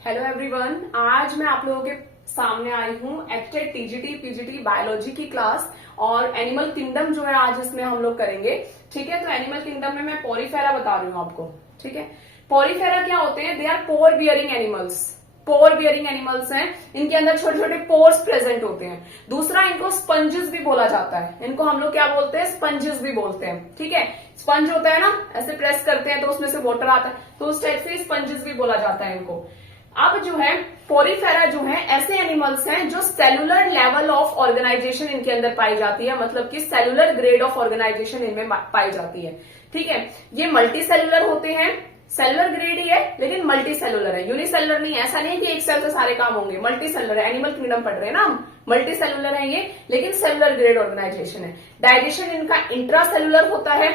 Hello everyone, आज मैं आप लोगों के सामने आई हूँ एचटेट टीजीटी पीजीटी बायोलॉजी की क्लास। और एनिमल किंगडम जो है आज इसमें हम लोग करेंगे। ठीक है, तो एनिमल किंगडम में मैं पोरीफेरा बता रही हूँ आपको। ठीक है, पोरीफेरा क्या होते हैं? They are pore bearing animals. Pore bearing animals हैं, इनके अंदर छोटे छोटे पोर्स प्रेजेंट होते हैं। दूसरा, इनको स्पंजेस भी बोला जाता है। इनको हम लोग क्या बोलते हैं? स्पंजेस भी बोलते हैं। ठीक है, स्पंज होता है ना, ऐसे प्रेस करते हैं तो उसमें से वाटर आता है, तो उस टाइप से स्पंजेस भी बोला जाता है इनको। अब जो है पोरीफेरा जो है ऐसे एनिमल्स हैं जो सेलुलर लेवल ऑफ ऑर्गेनाइजेशन इनके अंदर पाई जाती है, मतलब कि सेलुलर ग्रेड ऑफ ऑर्गेनाइजेशन इनमें पाई जाती है। ठीक है, ये मल्टी सेलुलर होते हैं। सेलुलर ग्रेड ही है लेकिन मल्टी सेलुलर है, यूनिसेलुलर नहीं है। ऐसा नहीं कि एक सेल से सारे काम होंगे, मल्टी सेलुलर है। एनिमल किंगडम पढ़ रहे हैं ना हम, मल्टी सेलुलर है ये, लेकिन सेलुलर ग्रेड ऑर्गेनाइजेशन है। डाइजेशन इनका इंट्रासेलुलर होता है।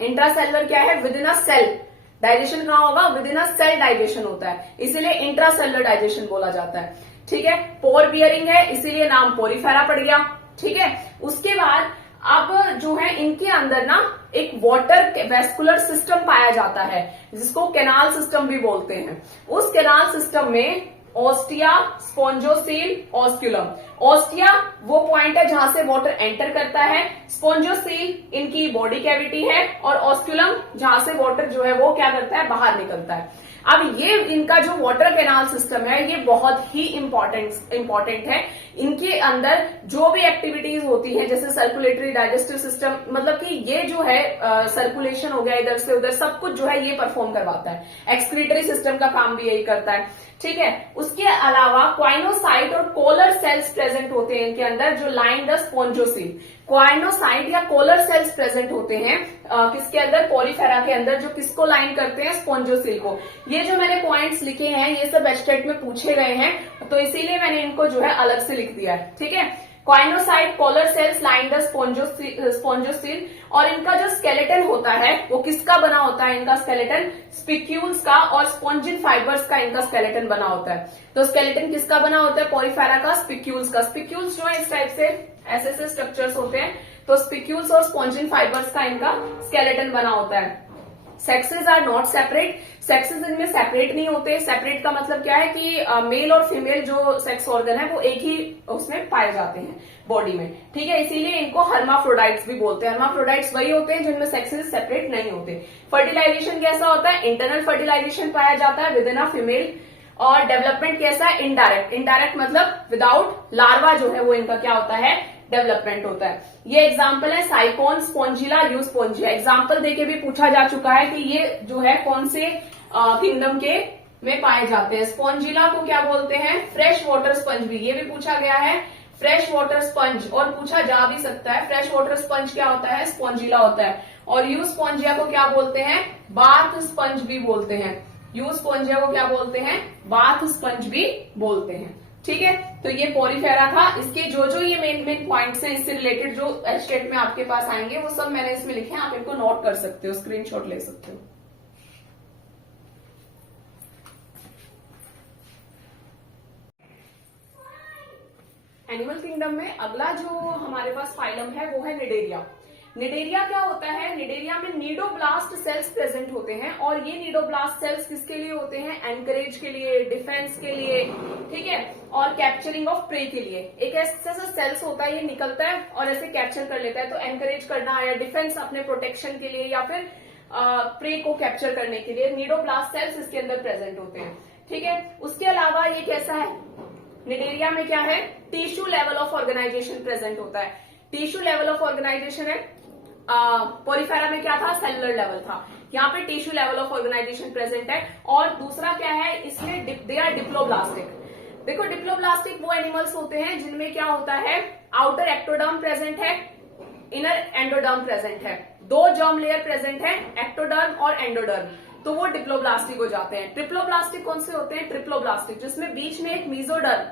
इंट्रासेलुलर क्या है? Within a cell. Digestion कहां होगा? Within a cell digestion होता है, इसीलिए इंट्रासेलुलर डाइजेशन बोला जाता है। ठीक है, पोर बियरिंग है इसीलिए नाम पोरीफेरा पड़ गया। ठीक है, उसके बाद अब जो है इनके अंदर ना एक वाटर वेस्कुलर सिस्टम पाया जाता है, जिसको कैनाल सिस्टम भी बोलते हैं। उस कैनाल सिस्टम में ऑस्टिया, स्पोंजोसील, ऑस्क्यूलम। ऑस्टिया वो पॉइंट है जहां से वाटर एंटर करता है, स्पोंजोसील इनकी बॉडी कैविटी है, और ऑस्क्यूलम जहां से वाटर जो है वो क्या करता है? बाहर निकलता है। अब ये इनका जो वाटर कैनाल सिस्टम है ये बहुत ही इंपॉर्टेंट है। इनके अंदर जो भी एक्टिविटीज होती है, जैसे सर्कुलेटरी, डाइजेस्टिव सिस्टम, मतलब कि ये जो है सर्कुलेशन हो गया इधर से उधर, सब कुछ जो है ये परफॉर्म करवाता है। एक्सक्रीटरी सिस्टम का काम भी यही करता है। ठीक है, उसके अलावा क्वाइनोसाइट और कोलर सेल्स प्रेजेंट होते हैं इनके अंदर, जो लाइन द स्पोंजोसील। क्वाइनोसाइट या कोलर सेल्स प्रेजेंट होते हैं किसके अंदर? पोरीफेरा के अंदर, जो किसको लाइन करते हैं? स्पोंजोसील को। ये जो मैंने पॉइंट्स लिखे हैं ये सब एचटेट में पूछे गए हैं, तो इसीलिए मैंने इनको जो है अलग से लिख दिया है। ठीक है, choanocyte, collar cells, line the spongocoel. और इनका जो स्केलेटन होता है वो किसका बना होता है? इनका स्केलेटन स्पिक्यूल्स का और स्पॉन्जिन फाइबर्स का इनका स्केलेटन बना होता है। तो स्केलेटन किसका बना होता है? पोरीफेरा का स्पिक्यूल्स का। स्पिक्यूल्स जो है इस टाइप से ऐसे स्ट्रक्चर्स होते हैं, तो स्पिक्यूल्स और स्पॉन्जिन फाइबर्स का इनका स्केलेटन बना होता है। Sexes are not separate. Sexes इनमें सेपरेट नहीं होते। सेपरेट का मतलब क्या है कि मेल और फीमेल जो सेक्स ऑर्गन है वो एक ही उसमें पाए जाते हैं बॉडी में। ठीक है, इसीलिए इनको हर्माफ्रोडाइट्स भी बोलते हैं। हर्माफ्रोडाइट्स वही होते हैं जिनमें सेक्सेस सेपरेट नहीं होते। फर्टिलाइजेशन कैसा होता है? इंटरनल फर्टिलाइजेशन पाया जाता है विद इन अ फीमेल। और डेवलपमेंट कैसा है? इनडायरेक्ट। इनडायरेक्ट मतलब विदाउट लार्वा जो है वो इनका क्या होता है? डेवलपमेंट होता है। ये एग्जांपल है साइकोन, स्पोंजिला, यूस्पोंजिया। एग्जांपल देके भी पूछा जा चुका है कि ये जो है कौन से किंगडम के में पाए जाते हैं। स्पोंजिला को क्या बोलते हैं? फ्रेश वाटर स्पंज भी, ये भी पूछा गया है। फ्रेश वाटर स्पंज, और पूछा जा भी सकता है फ्रेश वाटर स्पंज क्या होता है? स्पोंजिला होता है। और यूस्पोंजिया को क्या बोलते हैं? बाथ स्पंज भी बोलते हैं। यूस्पोंजिया को क्या बोलते हैं? बाथ स्पंज भी बोलते हैं। ठीक है, तो ये पोरीफेरा था। इसके जो ये मेन पॉइंट्स हैं इससे रिलेटेड जो एचटेट में आपके पास आएंगे वो सब मैंने इसमें लिखे हैं, आप इनको नोट कर सकते हो, स्क्रीनशॉट ले सकते हो। एनिमल किंगडम में अगला जो हमारे पास फाइलम है वो है निडेरिया। निडेरिया क्या होता है? निडेरिया में नीडोब्लास्ट सेल्स प्रेजेंट होते हैं, और ये नीडोब्लास्ट सेल्स किसके लिए होते हैं? एनकरेज के लिए, डिफेंस के लिए, ठीक है, और कैप्चरिंग ऑफ प्रे के लिए। एक ऐसा सेल्स होता है, ये निकलता है और ऐसे कैप्चर कर लेता है, तो एनकरेज करना या डिफेंस, अपने प्रोटेक्शन के लिए, या फिर प्रे को कैप्चर करने के लिए नीडोब्लास्ट सेल्स इसके अंदर प्रेजेंट होते हैं। ठीक है, उसके अलावा ये कैसा है? निडेरिया में क्या है? Tissue level of organization present होता है। टिश्यू लेवल ऑफ ऑर्गेनाइजेशन है। पोरीफेरा में क्या था? सेलुलर लेवल था। यहाँ पे tissue level of organization present है। और दूसरा क्या है? इसमें दे आर डिप्लोब्लास्टिक। देखो, डिप्लोब्लास्टिक वो एनिमल्स होते हैं जिनमें क्या होता है? आउटर एक्टोडर्म प्रेजेंट है, इनर एंडोडर्म प्रेजेंट है। दो जर्म लेयर प्रेजेंट है, एक्टोडर्म और एंडोडर्म, तो वो डिप्लोब्लास्टिक हो जाते हैं। ट्रिप्लोब्लास्टिक कौन से होते हैं? ट्रिप्लोब्लास्टिक जिसमें बीच में एक मीजोडर्म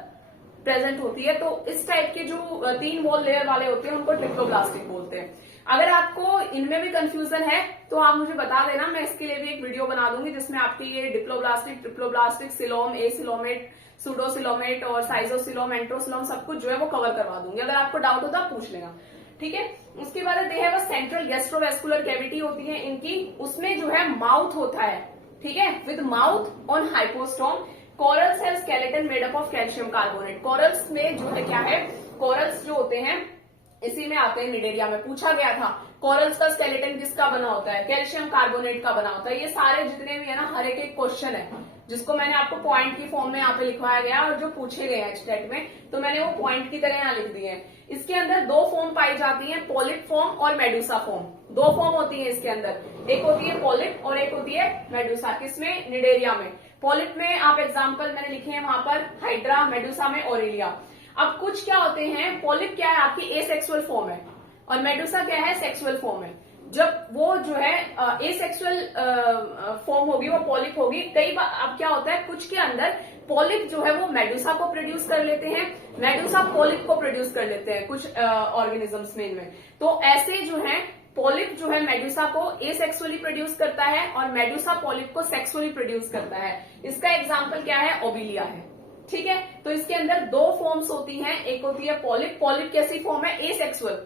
प्रेजेंट होती है। तो इस टाइप के जो 3 वॉल लेयर वाले होते हैं उनको ट्रिप्लोब्लास्टिक बोलते हैं। अगर आपको इनमें भी कंफ्यूजन है तो आप मुझे बता देना, मैं इसके लिए भी एक वीडियो बना दूंगी जिसमें आपकी ये diploblastic, triploblastic, coelom, acoelomate, pseudocoelomate और साइजोसिलोम, एंट्रोसिलोम सब कुछ जो है वो कवर करवा दूंगी। अगर आपको डाउट होता पूछ लेना। ठीक है, उसके बाद they have a central gastrovascular cavity होती है इनकी, उसमें जो है माउथ होता है। ठीक है, with mouth on hypostome corals है skeleton made up of calcium carbonate. Corals में जो है क्या है, कोरल्स जो होते हैं इसी में आते हैं निडेरिया में। पूछा गया था कोरल्स का स्केलेटन किसका बना होता है, कैल्शियम कार्बोनेट का बना होता है। ये सारे जितने भी है ना, हर एक क्वेश्चन है जिसको मैंने आपको पॉइंट की फॉर्म में यहाँ पे लिखवाया गया और जो पूछे गए हैं स्टेट में, तो मैंने वो पॉइंट की तरह यहाँ लिख दिए हैं। इसके अंदर दो फॉर्म पाई जाती है, पॉलिप फॉर्म और मेडुसा फॉर्म। दो फॉर्म होती है इसके अंदर, एक होती है पॉलिप और एक होती है मेडुसा। किसमें, निडेरिया में। पॉलिप में आप एग्जाम्पल मैंने लिखे हैं वहां पर हाइड्रा, मेडुसा में ओरेलिया। अब कुछ क्या होते हैं, पॉलिप क्या है आपकी एसेक्सुअल फॉर्म है और मेडुसा क्या है, सेक्सुअल फॉर्म है। जब वो जो है एसेक्सुअल फॉर्म होगी वो पॉलिप होगी। कई बार अब क्या होता है, कुछ के अंदर पॉलिप जो है वो मेडुसा को प्रोड्यूस कर लेते हैं, मेडुसा पॉलिप को प्रोड्यूस कर लेते हैं कुछ ऑर्गेनिजम्स में इनमें। तो ऐसे जो है पॉलिप जो है मेडुसा को एसेक्सुअली प्रोड्यूस करता है और मेडुसा पॉलिप को सेक्सुअली प्रोड्यूस करता है। इसका एग्जाम्पल क्या है, ओबिलिया है। ठीक है, तो इसके अंदर दो फॉर्म्स होती हैं, एक होती है पॉलिप। पॉलिप कैसी फॉर्म है, एसेक्सुअल,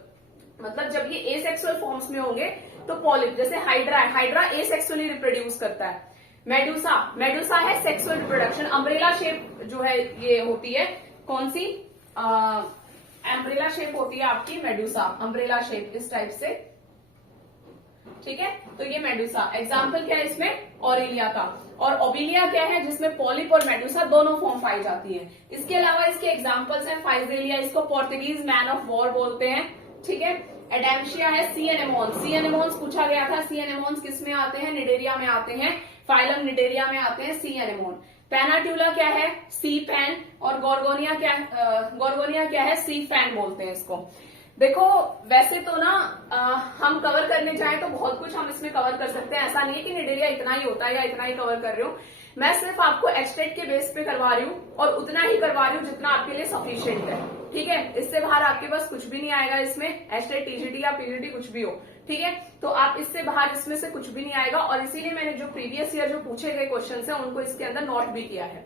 मतलब जब ये एसेक्सुअल फॉर्म्स में होंगे तो पॉलिप, जैसे हाइड्रा है, हाइड्रा एसेक्सुअली रिप्रोड्यूस करता है। मेडुसा, मेडुसा है सेक्सुअल रिप्रोडक्शन। अम्ब्रेला शेप जो है ये होती है, कौन सी, अम्ब्रेला शेप होती है आपकी मेडुसा, अम्ब्रेला शेप इस टाइप से। ठीक है, तो ये मेडुसा। एग्जाम्पल क्या है इसमें, ओरेलिया का। और ओबिलिया क्या है, जिसमें पॉलिप और मेडुसा दोनों फॉर्म पाई जाती है। इसके अलावा इसके एग्जाम्पल्स हैं फाइजेलिया, इसको पोर्तुगीज मैन ऑफ वॉर बोलते हैं। ठीक है, एडेम्शिया है, सी एनेमोन्स। सी एनेमोन्स पूछा गया था, सी एनेमोन्स किसमें आते हैं, निडेरिया में आते हैं, फाइलम निडेरिया में आते हैं सी एनेमोन। पेनाट्यूला क्या है, सी पैन। और गोर्गोनिया क्या है, सी फैन बोलते हैं इसको। देखो वैसे तो ना हम कवर करने जाए तो बहुत कुछ हम इसमें कवर कर सकते हैं। ऐसा नहीं है कि निडेरिया इतना ही होता है या इतना ही कवर कर रही हूँ। मैं सिर्फ आपको एचटेट के बेस पे करवा रही हूँ और उतना ही करवा रही हूँ जितना आपके लिए सफिशिएंट है। ठीक है, इससे बाहर आपके पास कुछ भी नहीं आएगा इसमें, एचटेट, टीजीटी या पीजीटी कुछ भी हो। ठीक है, तो आप इससे बाहर इसमें से कुछ भी नहीं आएगा और इसीलिए मैंने जो प्रीवियस ईयर जो पूछे गए क्वेश्चन है उनको इसके अंदर नोट भी किया है।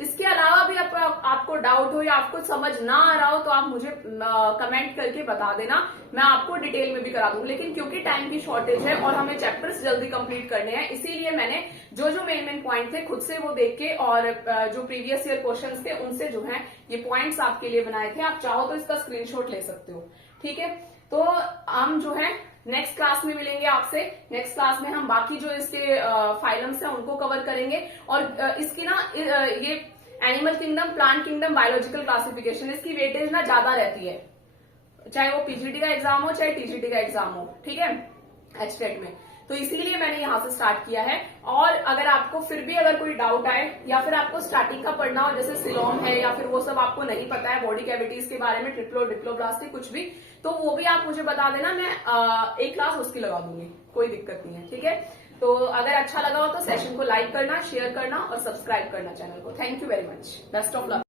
इसके अलावा भी आपको डाउट हो या आपको समझ ना आ रहा हो तो आप मुझे कमेंट करके बता देना, मैं आपको डिटेल में भी करा दूंगी। लेकिन क्योंकि टाइम की शॉर्टेज है और हमें चैप्टर्स जल्दी कंप्लीट करने हैं, इसीलिए मैंने जो मेन पॉइंट थे खुद से वो देख के और जो प्रीवियस ईयर क्वेश्चंस थे उनसे जो है ये पॉइंट्स आपके लिए बनाए थे। आप चाहो तो इसका स्क्रीनशॉट ले सकते हो। ठीक है, तो हम जो है नेक्स्ट क्लास में मिलेंगे आपसे। नेक्स्ट क्लास में हम बाकी जो इसके फाइलम्स हैं उनको कवर करेंगे और इसकी ना ये animal kingdom, plant kingdom, biological classification, इसकी वेटेज ना ज्यादा रहती है, चाहे वो पीजीटी का एग्जाम हो चाहे टीजीटी का एग्जाम हो। ठीक है, एचटेट में। तो इसीलिए मैंने यहाँ से स्टार्ट किया है। और अगर आपको फिर भी अगर कोई डाउट आए या फिर आपको स्टैटिक का पढ़ना हो, जैसे सिलोम है या फिर वो सब आपको नहीं पता है, बॉडी कैविटीज के बारे में, डिप्लोब्लास्ट कुछ भी, तो वो भी आप मुझे बता देना, मैं एक क्लास उसकी लगा दूंगी, कोई दिक्कत नहीं है। ठीक है, तो अगर अच्छा लगा हो तो सेशन को लाइक करना, शेयर करना और सब्सक्राइब करना चैनल को। Thank you very much, best of luck.